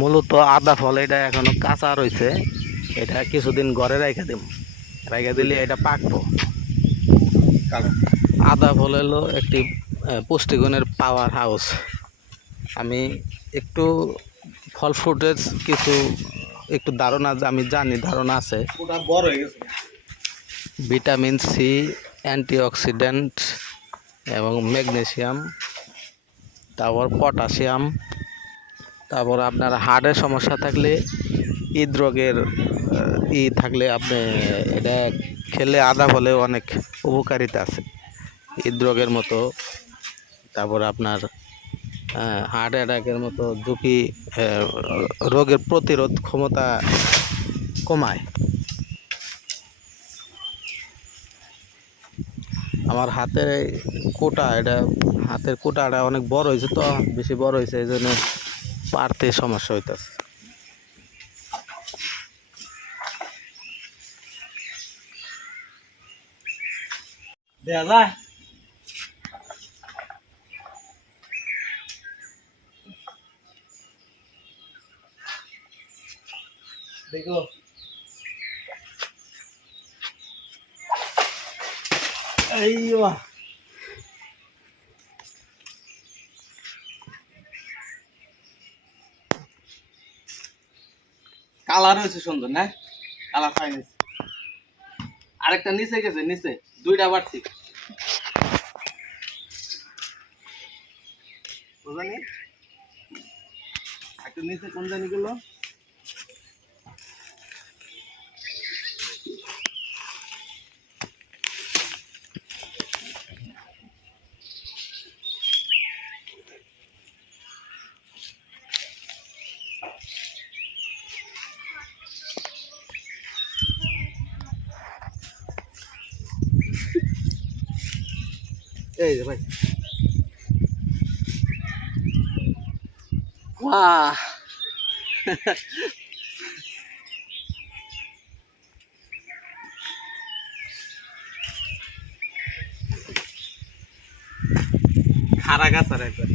মূলত আদা ফল এটা এখনও কাঁচা রয়েছে এটা কিছুদিন ঘরে রেখে দিব রেখে দিলে এটা পাকবো। আদা ফল হলো একটি পুষ্টিগুণের পাওয়ার হাউস আমি একটু ফল ফ্রুটের কিছু একটু ধারণা আমি জানি ধারণা আছে। বড় হয়ে গেছে। ভিটামিন সি অ্যান্টিঅক্সিডেন্ট এবং ম্যাগনেসিয়াম তারপর পটাশিয়াম। তারপর আপনার হার্টের সমস্যা থাকলে হৃদরোগের ই থাকলে আপনি, এটা খেলে আদা ফলে অনেক উপকারিতা আছে। হৃদরোগের মতো, তারপর আপনার হার্ট অ্যাটাকের মতো ঝুঁকি রোগের প্রতিরোধ ক্ষমতা কমায়। আমার হাতের কোটা, এটা হাতের কোটাটা অনেক বড় হয়েছে তো, বেশি বড় হয়েছে, এই জন্য পারতে সমস্যা হইতেছে দেয়া যায় দেখো আইয়া Colour হয়েছে সুন্দর, না? কালার ফাইন আরেকটা নিচে গেছে, নিচে। দুইটা বাড়ছি বুঝলেন? একটা নিচে কোন জানি গেল এই যে ভাই। বাহ। খারা গাছ আর একবার।